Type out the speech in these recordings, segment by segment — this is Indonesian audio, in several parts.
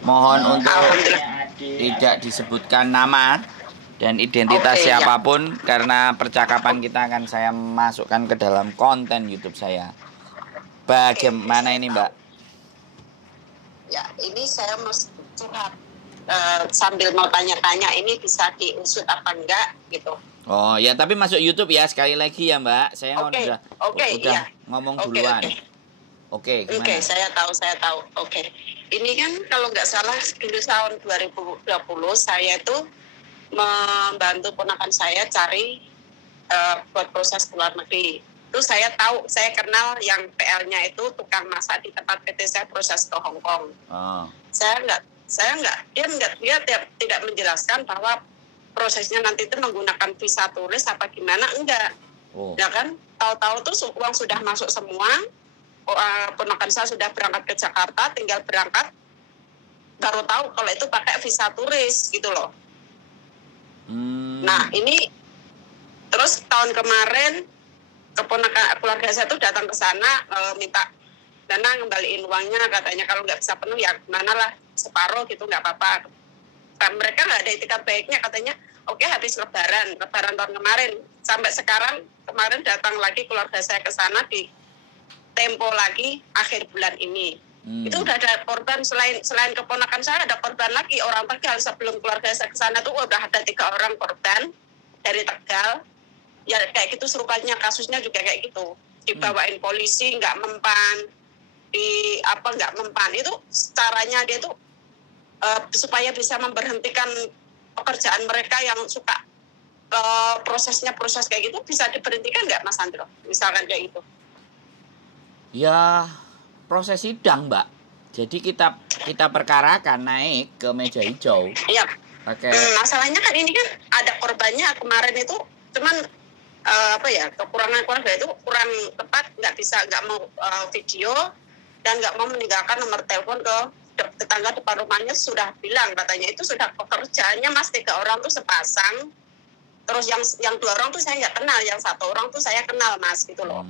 Mohon untuk tidak disebutkan nama dan identitas siapapun karena percakapan kita akan saya masukkan ke dalam konten YouTube saya. Bagaimana ini, Mbak? Ya, ini saya mau curhat sambil mau tanya-tanya ini bisa diusut apa enggak gitu. Oh ya, tapi masuk YouTube ya sekali lagi ya, Mbak. Saya udah iya. ngomong duluan. Oke, gimana? Saya tahu. Ini kan kalau nggak salah dulu tahun 2020 saya itu membantu ponakan saya cari buat proses keluar negeri. Itu saya tahu, saya kenal yang PL-nya itu tukang masak di tempat PT saya proses ke Hong Kong. Oh. Dia tidak menjelaskan bahwa prosesnya nanti itu menggunakan visa turis apa gimana, enggak. Oh. Ya kan, tahu-tahu tuh uang sudah masuk semua, ponakan saya sudah berangkat ke Jakarta, tinggal berangkat, baru tahu kalau itu pakai visa turis gitu loh. Nah ini terus tahun kemarin keluarga saya tuh datang ke sana minta dana ngembaliin uangnya, katanya kalau nggak bisa penuh ya gimana lah, separuh gitu nggak apa-apa. Kan mereka nggak ada etikat baiknya, katanya oke, habis lebaran tahun kemarin sampai sekarang, kemarin datang lagi keluarga saya ke sana di tempo lagi akhir bulan ini. Itu udah ada korban, selain keponakan saya ada korban lagi orang Tegal. Sebelum keluarga saya ke sana tuh udah ada 3 orang korban dari Tegal. Ya kayak gitu serupanya, kasusnya juga kayak gitu. Dibawain polisi nggak mempan, nggak mempan. Itu caranya dia tuh supaya bisa memberhentikan pekerjaan mereka yang suka proses kayak gitu, bisa diberhentikan nggak Mas Andro? Misalkan kayak gitu. Ya, proses sidang, Mbak. Jadi kita perkarakan naik ke meja hijau. Iya. Oke. Masalahnya kan ini kan ada korbannya kemarin itu, cuman kekurangan keluarga itu kurang tepat, nggak mau video dan nggak mau meninggalkan nomor telepon ke tetangga depan rumahnya. Sudah bilang katanya itu sudah pekerjaannya Mas 3 orang tuh sepasang, terus yang 2 orang tuh saya nggak kenal, yang 1 orang tuh saya kenal Mas gitu loh.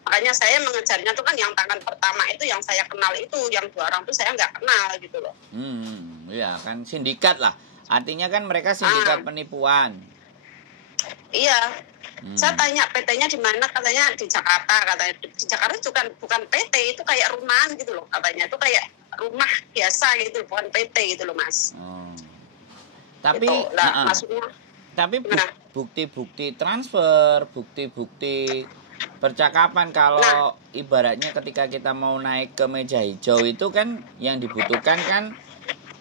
Makanya saya mengejarnya tuh kan yang tangan pertama itu yang saya kenal, itu yang 2 orang tuh saya nggak kenal gitu loh. Ya kan sindikat lah, artinya kan mereka sindikat penipuan. Iya. Saya tanya PT-nya di mana, katanya di Jakarta. Katanya di Jakarta bukan PT, itu kayak rumahan gitu loh katanya. Itu kayak rumah biasa gitu, bukan PT gitu loh Mas. Tapi gitu. Maksudnya tapi bukti-bukti transfer, bukti-bukti percakapan, kalau ibaratnya ketika kita mau naik ke meja hijau itu kan yang dibutuhkan kan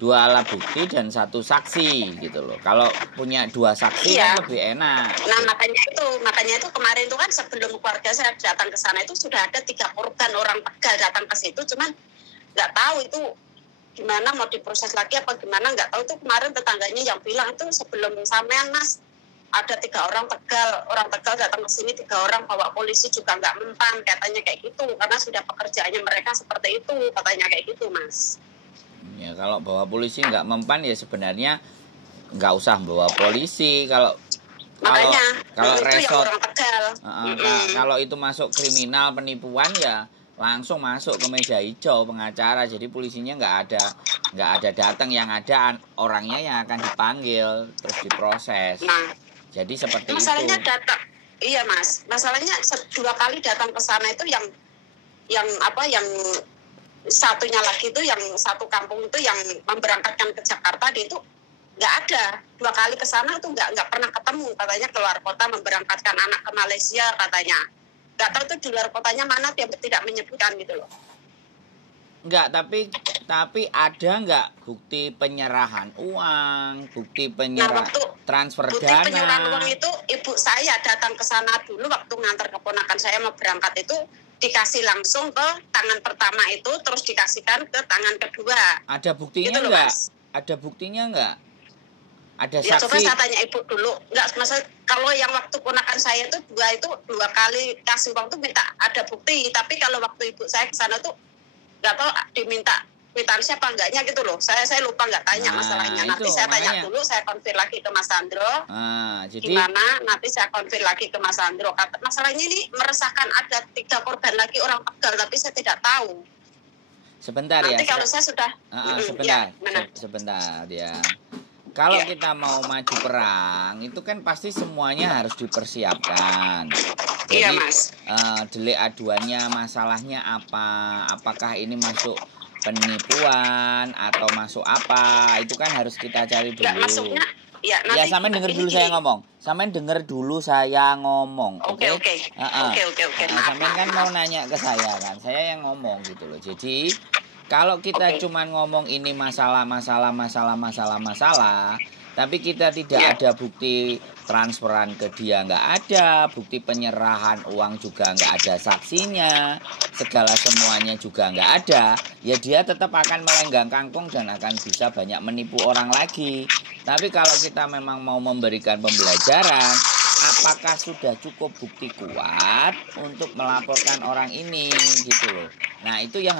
2 alat bukti dan 1 saksi gitu loh. Kalau punya 2 saksi kan lebih enak. Nah makanya itu kemarin itu kan sebelum keluarga saya datang ke sana itu sudah ada 3 korban orang Tegal datang ke situ, cuman nggak tahu itu gimana mau diproses lagi apa gimana, nggak tahu. Itu kemarin tetangganya yang bilang itu sebelum sampean Mas ada 3 orang Tegal datang ke sini, 3 orang bawa polisi juga nggak mempan, katanya kayak gitu, karena sudah pekerjaannya mereka seperti itu, katanya kayak gitu Mas. Ya kalau bawa polisi nggak mempan ya sebenarnya nggak usah bawa polisi. Kalau resort orang Tegal. Kalau itu masuk kriminal penipuan ya langsung masuk ke meja hijau pengacara. Jadi polisinya nggak ada datang, yang ada orangnya yang akan dipanggil terus diproses. Jadi seperti masalahnya itu. Iya Mas, masalahnya 2 kali datang ke sana itu yang satunya lagi itu yang 1 kampung itu yang memberangkatkan ke Jakarta, dia itu nggak ada. 2 kali ke sana itu nggak pernah ketemu, katanya keluar kota memberangkatkan anak ke Malaysia katanya. Nggak tahu itu di luar kotanya mana, dia tidak menyebutkan gitu loh. Enggak, tapi ada nggak bukti penyerahan uang, bukti transfer dana? Bukti penyerahan uang itu ibu saya datang ke sana dulu waktu ngantar keponakan saya mau berangkat itu, dikasih langsung ke tangan pertama itu, terus dikasihkan ke tangan kedua. Ada buktinya gitu nggak? Ada buktinya nggak? Ada saksi? Ya coba saya tanya ibu dulu. Nggak, masalah kalau yang waktu ponakan saya itu 2 kali kasih uang tuh minta ada bukti, tapi kalau waktu ibu saya ke sana tuh nggak tahu diminta kwitansi apa enggaknya gitu loh. Saya lupa nggak tanya masalahnya. Nanti saya tanya dulu, saya konfir lagi ke Mas Andro. Gimana? Nanti saya konfir lagi ke Mas Andro. Masalahnya ini meresahkan, ada 3 korban lagi orang Tegal, tapi saya tidak tahu. Sebentar ya. Nanti kalau saya sudah sebentar. Ya, Sebentar ya. Kalau kita mau maju perang, itu kan pasti semuanya harus dipersiapkan. Jadi, iya, Mas. Delik aduannya masalahnya apa? Apakah ini masuk penipuan atau masuk apa? Itu kan harus kita cari dulu. Enggak, masuknya ya Ya, nanti sampean denger dulu saya ngomong. Sampean denger dulu saya ngomong. Oke. Sampean kan mau nanya ke saya kan. Saya yang ngomong gitu loh. Jadi, kalau kita cuman ngomong ini masalah, tapi kita tidak ada bukti transferan ke dia, nggak ada, bukti penyerahan uang juga nggak ada saksinya, segala semuanya juga nggak ada, ya dia tetap akan melenggang kangkung dan akan bisa banyak menipu orang lagi. Tapi kalau kita memang mau memberikan pembelajaran, apakah sudah cukup bukti kuat untuk melaporkan orang ini gitu loh. Nah, itu yang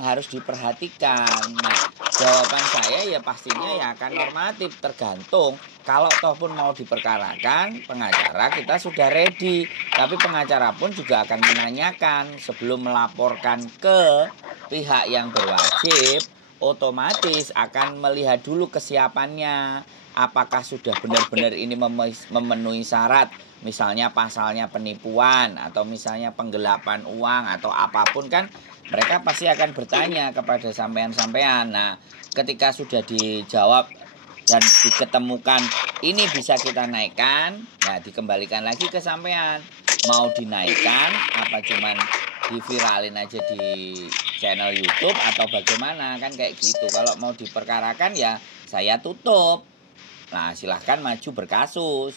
harus diperhatikan. Nah, jawaban saya ya pastinya ya akan normatif, tergantung. Kalau toh pun mau diperkarakan, pengacara kita sudah ready. Tapi pengacara pun juga akan menanyakan sebelum melaporkan ke pihak yang berwajib, otomatis akan melihat dulu kesiapannya. Apakah sudah benar-benar ini memenuhi syarat, misalnya pasalnya penipuan atau misalnya penggelapan uang atau apapun kan. Mereka pasti akan bertanya kepada sampean-sampean. Nah, ketika sudah dijawab dan diketemukan ini bisa kita naikkan, nah dikembalikan lagi ke sampean. Mau dinaikkan apa cuman diviralin aja di channel YouTube atau bagaimana kan kayak gitu. Kalau mau diperkarakan ya saya tutup. Nah, silahkan maju berkasus.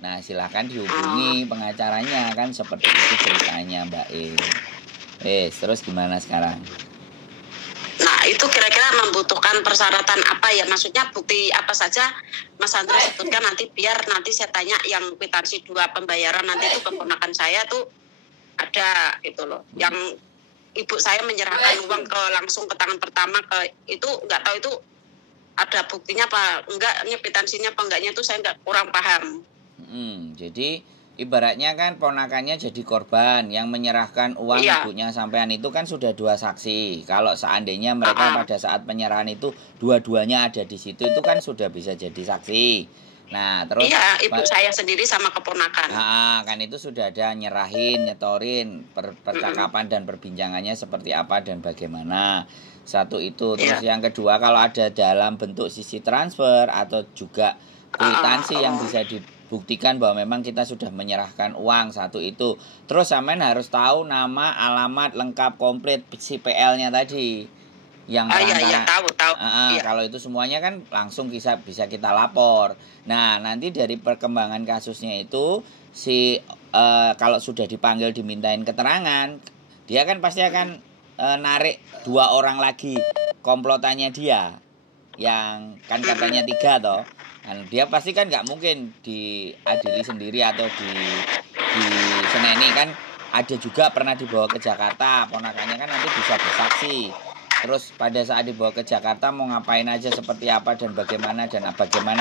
Nah, silahkan dihubungi pengacaranya kan seperti itu ceritanya, Mbak E. Terus gimana sekarang? Nah, itu kira-kira membutuhkan persyaratan apa ya? Maksudnya bukti apa saja Mas Andra sebutkan nanti, biar nanti saya tanya yang kwitansi 2 pembayaran nanti itu keponakan saya tuh ada gitu loh. Yang ibu saya menyerahkan uang langsung ke tangan pertama ke itu, nggak tahu itu ada buktinya apa enggak, kwitansinya apa enggaknya itu saya kurang paham. Jadi ibaratnya kan ponakannya jadi korban yang menyerahkan uang ibunya sampean itu kan sudah 2 saksi. Kalau seandainya mereka pada saat penyerahan itu dua-duanya ada di situ, itu kan sudah bisa jadi saksi. Nah, terus ibu saya sendiri sama keponakan. Kan itu sudah ada nyetorin percakapan dan perbincangannya seperti apa dan bagaimana. Satu itu. Terus yang kedua, kalau ada dalam bentuk sisi transfer atau juga kwitansi yang bisa buktikan bahwa memang kita sudah menyerahkan uang, satu itu. Terus sampean harus tahu nama, alamat lengkap komplit si PL-nya tadi. Yang tahu. Kalau itu semuanya kan langsung bisa kita lapor. Nah, nanti dari perkembangan kasusnya itu kalau sudah dipanggil dimintain keterangan, dia kan pasti akan narik 2 orang lagi komplotannya dia. Yang kan katanya 3 toh. Dan dia pasti kan nggak mungkin diadili sendiri atau di seneni kan. Ada juga pernah dibawa ke Jakarta, ponakannya kan nanti bisa bersaksi. Terus pada saat dibawa ke Jakarta mau ngapain aja, seperti apa dan bagaimana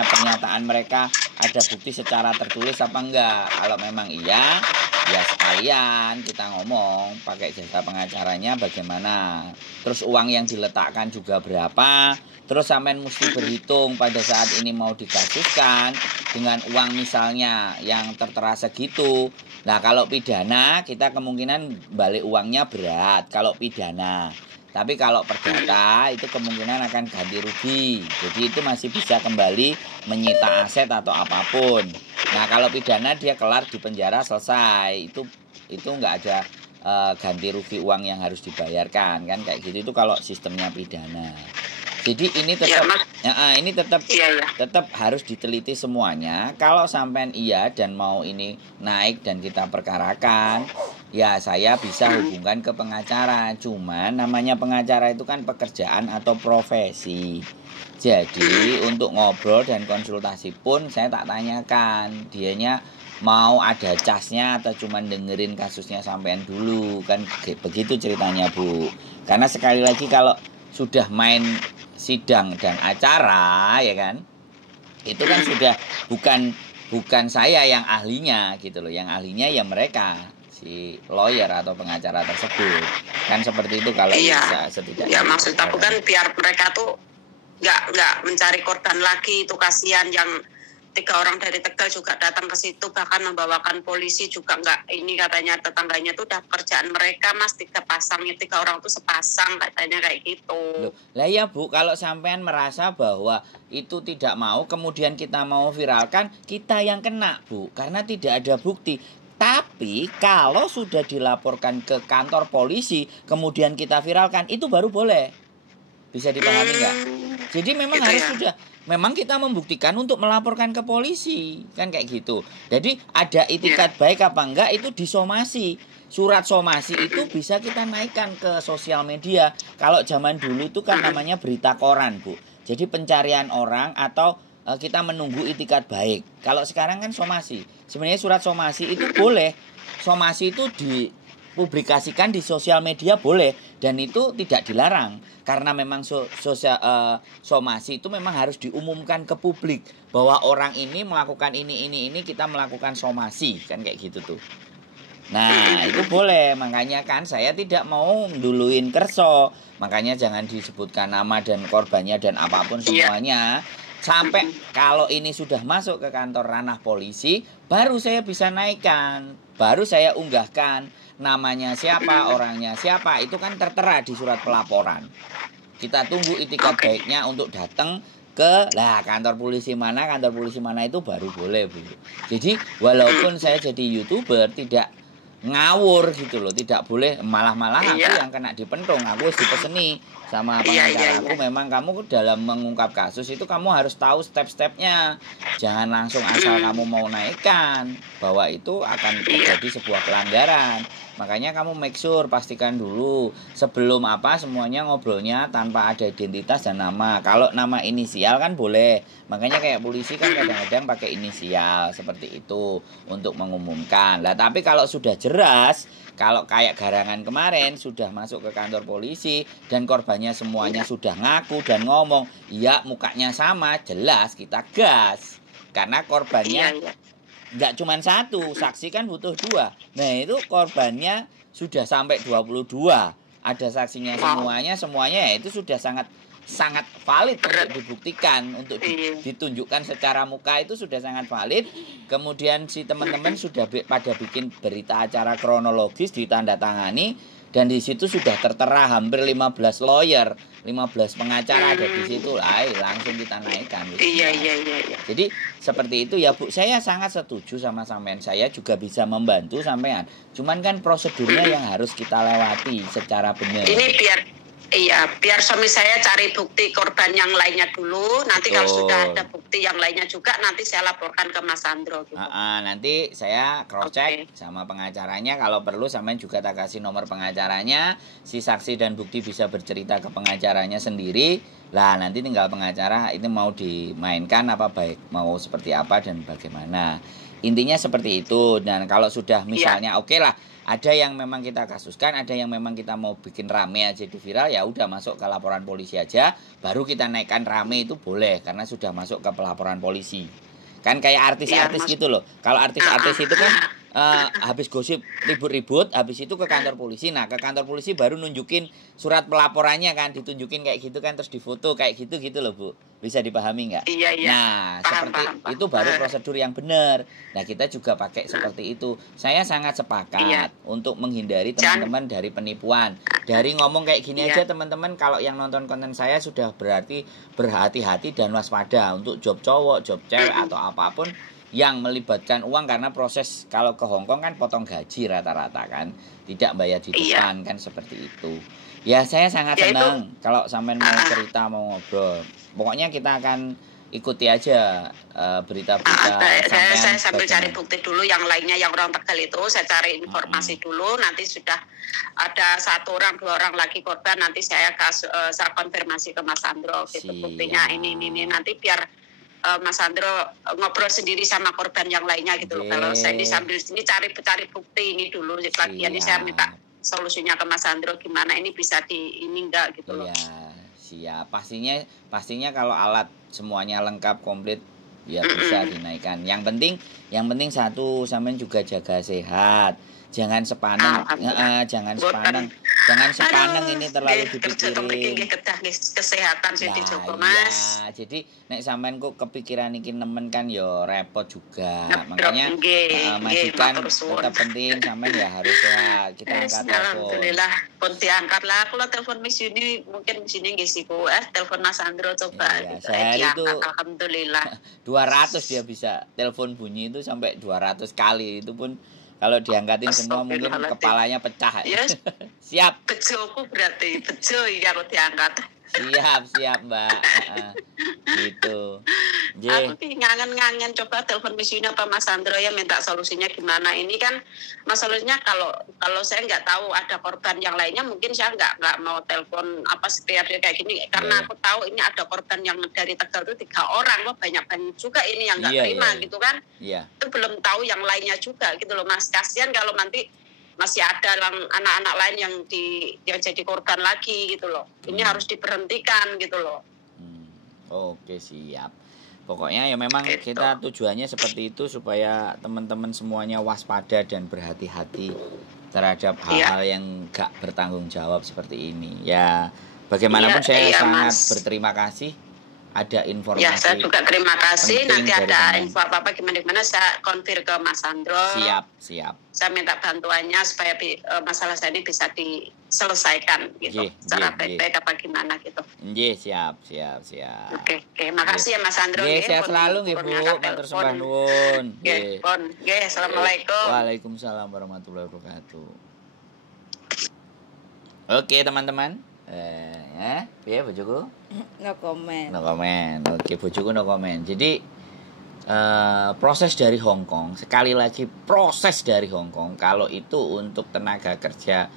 pernyataan mereka, ada bukti secara tertulis apa enggak. Kalau memang iya, ya sekalian kita ngomong pakai jasa pengacaranya bagaimana. Terus uang yang diletakkan juga berapa. Terus sampean mesti berhitung pada saat ini mau dikasuskan dengan uang misalnya yang tertera segitu. Nah, kalau pidana kita kemungkinan balik uangnya berat kalau pidana. Tapi kalau perdata itu kemungkinan akan ganti rugi. Jadi itu masih bisa kembali menyita aset atau apapun. Nah, kalau pidana dia kelar di penjara selesai. Itu nggak ada ganti rugi uang yang harus dibayarkan kan kayak gitu. Itu kalau sistemnya pidana. Jadi ini tetap harus diteliti semuanya. Kalau sampean iya dan mau ini naik dan kita perkarakan, ya saya bisa hubungkan ke pengacara. Cuman namanya pengacara itu kan pekerjaan atau profesi. Jadi untuk ngobrol dan konsultasi pun saya tak tanyakan dianya mau ada casnya atau cuman dengerin kasusnya sampean dulu kan begitu ceritanya, Bu. Karena sekali lagi kalau sudah main sidang dan acara ya kan, itu kan sudah bukan saya yang ahlinya gitu loh, yang ahlinya ya mereka si si lawyer atau pengacara tersebut. Kan seperti itu kalau bisa setidaknya. Ya maksud aku kan biar mereka tuh nggak mencari korban lagi, itu kasihan. Yang 3 orang dari Tegal juga datang ke situ, bahkan membawakan polisi juga nggak, ini katanya tetangganya tuh udah pekerjaan mereka Mas, 3 orang tuh sepasang katanya kayak gitu. Loh, lah ya Bu, kalau sampean merasa bahwa itu tidak mau, kemudian kita mau viralkan, kita yang kena Bu, karena tidak ada bukti. Tapi kalau sudah dilaporkan ke kantor polisi, kemudian kita viralkan, itu baru boleh. Bisa dipahami nggak? Jadi memang gitu harus ya? sudah, memang kita membuktikan untuk melaporkan ke polisi, kan kayak gitu. Jadi ada itikat baik apa enggak itu disomasi. Surat somasi itu bisa kita naikkan ke sosial media. Kalau zaman dulu itu kan namanya berita koran Bu. Jadi pencarian orang atau kita menunggu itikat baik. Kalau sekarang kan somasi. Sebenarnya surat somasi itu boleh. Somasi itu dipublikasikan di sosial media boleh, dan itu tidak dilarang karena memang somasi itu memang harus diumumkan ke publik bahwa orang ini melakukan ini kita melakukan somasi, kan kayak gitu tuh. Nah itu boleh, makanya kan saya tidak mau duluin kerso, makanya jangan disebutkan nama dan korbannya dan apapun semuanya. Sampai kalau ini sudah masuk ke kantor ranah polisi, baru saya bisa naikkan, baru saya unggahkan namanya siapa, orangnya siapa, itu kan tertera di surat pelaporan. Kita tunggu itikat baiknya untuk datang ke kantor polisi mana itu baru boleh Bu. Jadi walaupun saya jadi YouTuber tidak ngawur gitu loh, tidak boleh malah aku yang kena dipentung, aku harus dipeseni sama pengacara aku. Memang kamu dalam mengungkap kasus itu kamu harus tahu step-stepnya, jangan langsung asal kamu mau naikkan bahwa itu akan terjadi sebuah pelanggaran. Makanya kamu make sure, pastikan dulu sebelum semuanya ngobrolnya tanpa ada identitas dan nama. Kalau nama inisial kan boleh. Makanya kayak polisi kan kadang-kadang pakai inisial seperti itu untuk mengumumkan. Lah tapi kalau sudah jelas, kalau kayak Garangan kemarin sudah masuk ke kantor polisi dan korbannya semuanya sudah ngaku dan ngomong, ya mukanya sama, jelas kita gas. Karena korbannya nggak cuma 1, saksi kan butuh 2. Nah itu korbannya sudah sampai 22. Ada saksinya semuanya ya itu sudah sangat valid untuk dibuktikan, untuk ditunjukkan secara muka itu sudah sangat valid. Kemudian si teman-teman sudah pada bikin berita acara kronologis ditandatangani, dan di situ sudah tertera hampir 15 lawyer, 15 pengacara ada di situ. Langsung kita naikkan. Iya. Jadi seperti itu ya Bu. Saya sangat setuju sama sampean. Saya juga bisa membantu sampean. Cuman kan prosedurnya yang harus kita lewati secara benar. Ini biar suami saya cari bukti korban yang lainnya dulu. Nanti kalau sudah ada bukti yang lainnya juga, nanti saya laporkan ke Mas Sandro gitu. Nanti saya cross check sama pengacaranya. Kalau perlu sampean juga tak kasih nomor pengacaranya. Si saksi dan bukti bisa bercerita ke pengacaranya sendiri. Lah nanti tinggal pengacara ini mau dimainkan apa baik, mau seperti apa dan bagaimana. Intinya seperti itu. Dan kalau sudah misalnya oke lah, ada yang memang kita kasuskan, ada yang memang kita mau bikin rame aja di viral, ya udah masuk ke laporan polisi aja, baru kita naikkan rame itu boleh karena sudah masuk ke pelaporan polisi. Kan kayak artis-artis gitu loh. Kalau artis-artis itu kan habis gosip ribut-ribut, habis itu ke kantor polisi. Nah, ke kantor polisi baru nunjukin surat pelaporannya kan, ditunjukin kayak gitu kan, terus difoto kayak gitu loh Bu. Bisa dipahami nggak? Iya. Nah, paham. Itu baru prosedur yang benar. Nah, kita juga pakai seperti itu. Saya sangat sepakat untuk menghindari teman-teman dari penipuan. Dari ngomong kayak gini aja teman-teman, kalau yang nonton konten saya sudah berarti berhati-hati dan waspada untuk job cowok, job cewek atau apapun yang melibatkan uang, karena proses kalau ke Hongkong kan potong gaji rata-rata kan, tidak bayar di depan kan, seperti itu. Ya saya sangat senang kalau sampean mau cerita, mau ngobrol. Pokoknya kita akan ikuti aja berita-berita. Saya sambil cari bukti dulu yang lainnya, yang orang Tegal itu saya cari informasi dulu. Nanti sudah ada 1 orang 2 orang lagi korban, nanti saya konfirmasi ke Mas Sandro gitu. Buktinya ini nanti biar Mas Sandro ngobrol sendiri sama korban yang lainnya gitu loh. Kalau saya sambil sini cari bukti ini dulu. Lagi ini saya minta solusinya ke Mas Sandro, gimana ini bisa ini enggak gitu loh. Siap. Pastinya kalau alat semuanya lengkap komplit, ya bisa dinaikkan. Yang penting satu, sampean juga jaga sehat. Jangan sepaneng, jangan sepaneng ini terlalu dipikirin. Kesehatan sih dicoba, Mas. Ya, jadi nek sampean kok kepikiran iki nemen kan ya repot juga. Makanya majikan tetap penting, sampean ya harus sehat. Kita angkat telepon. Alhamdulillah, pun diangkat lah. Kalau telepon Miss Yuni mungkin di sini nggih sibuk. Telepon Mas Andro coba. Iya, sehari itu alhamdulillah 200 dia bisa telepon bunyi itu sampai 200 kali. Itu pun kalau diangkatin semua mungkin kepalanya pecah. Yes. Siap. Bejoku berarti bejo ya kalau diangkat. Siap Mbak. Gitu. Aku ngangen coba telepon Miss Yuna apa Mas Andro ya minta solusinya gimana. Ini kan masalahnya kalau saya nggak tahu ada korban yang lainnya mungkin saya nggak mau telepon apa setiap kayak gini karena aku tahu ini ada korban yang dari Tegal itu 3 orang loh, banyak juga ini yang nggak terima gitu kan. Itu belum tahu yang lainnya juga gitu loh Mas. Kasihan kalau nanti masih ada anak-anak lain yang jadi korban lagi gitu loh. Ini harus diberhentikan gitu loh. Oke, siap. Pokoknya ya memang gitu. Kita tujuannya seperti itu supaya teman-teman semuanya waspada dan berhati-hati terhadap hal-hal yang gak bertanggung jawab seperti ini. Ya, bagaimanapun saya sangat berterima kasih ada informasi. Ya, saya juga terima kasih. Nanti ada info apa-apa gimana saya konfir ke Mas Andro. Siap. Saya minta bantuannya supaya masalah saya ini bisa diselesaikan gitu. Secara baik-baik apa gimana gitu. Siap. Oke. Makasih ya Mas Andro. Sehat selalu nggih Bu. Matur sembah nuwun. Nggih. Assalamualaikum. Waalaikumsalam warahmatullahi wabarakatuh. Oke, teman-teman. Ya bojoku no comment. Oke, bojoku no comment. Jadi proses dari Hong Kong, sekali lagi proses dari Hong Kong, kalau itu untuk tenaga kerja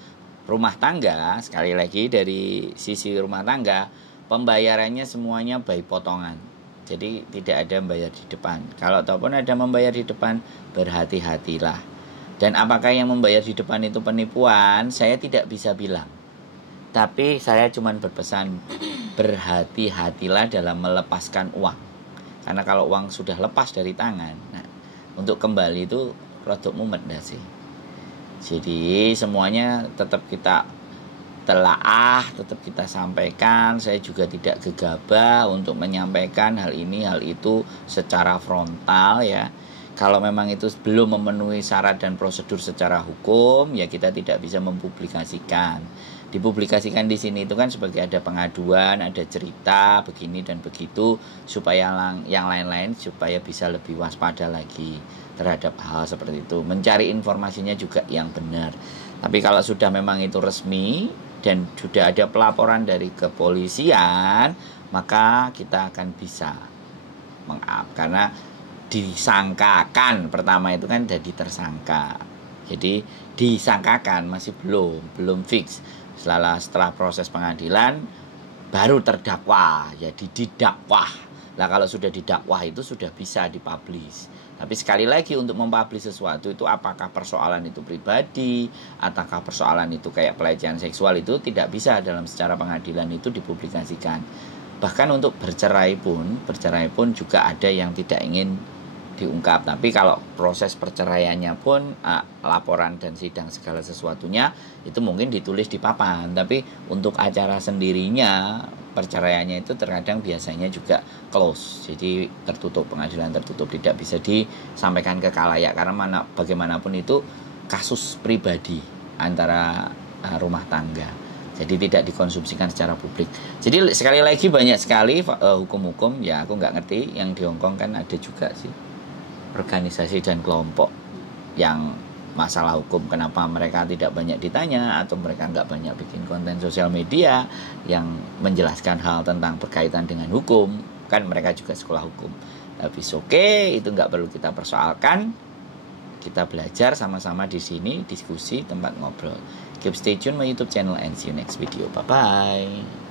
rumah tangga, sekali lagi dari sisi rumah tangga, pembayarannya semuanya by potongan. Jadi tidak ada membayar di depan. Kalau ataupun ada membayar di depan, berhati-hatilah. Dan apakah yang membayar di depan itu penipuan, saya tidak bisa bilang. Tapi saya cuma berpesan, berhati-hatilah dalam melepaskan uang. Karena kalau uang sudah lepas dari tangan, nah, untuk kembali itu rodok mumet sih. Jadi semuanya tetap kita telaah, tetap kita sampaikan. Saya juga tidak gegabah untuk menyampaikan hal ini, hal itu secara frontal ya. Kalau memang itu belum memenuhi syarat dan prosedur secara hukum, ya kita tidak bisa mempublikasikan. Dipublikasikan di sini itu kan sebagai ada pengaduan, ada cerita begini dan begitu supaya yang lain-lain supaya bisa lebih waspada lagi terhadap hal seperti itu. Mencari informasinya juga yang benar. Tapi kalau sudah memang itu resmi dan sudah ada pelaporan dari kepolisian, maka kita akan bisa meng-up karena disangkakan pertama itu kan jadi tersangka. Jadi disangkakan masih belum fix. Setelah proses pengadilan baru terdakwa, jadi didakwah. Nah kalau sudah didakwah itu sudah bisa dipublish. Tapi sekali lagi untuk mempublish sesuatu itu apakah persoalan itu pribadi, ataukah persoalan itu kayak pelecehan seksual itu tidak bisa dalam secara pengadilan itu dipublikasikan. Bahkan untuk bercerai pun juga ada yang tidak ingin diungkap. Tapi kalau proses perceraiannya pun laporan dan sidang segala sesuatunya itu mungkin ditulis di papan. Tapi untuk acara sendirinya perceraiannya itu terkadang biasanya juga close. Jadi tertutup, pengadilan tertutup, tidak bisa disampaikan ke khalayak karena bagaimanapun itu kasus pribadi antara rumah tangga. Jadi tidak dikonsumsikan secara publik. Jadi sekali lagi banyak sekali hukum-hukum ya aku nggak ngerti yang di Hong Kong kan ada juga sih organisasi dan kelompok yang masalah hukum kenapa mereka tidak banyak ditanya atau mereka nggak banyak bikin konten sosial media yang menjelaskan hal tentang berkaitan dengan hukum kan mereka juga sekolah hukum. Tapi itu nggak perlu kita persoalkan, kita belajar sama-sama di sini, diskusi tempat ngobrol. Keep stay tune my YouTube channel and see you next video. Bye bye.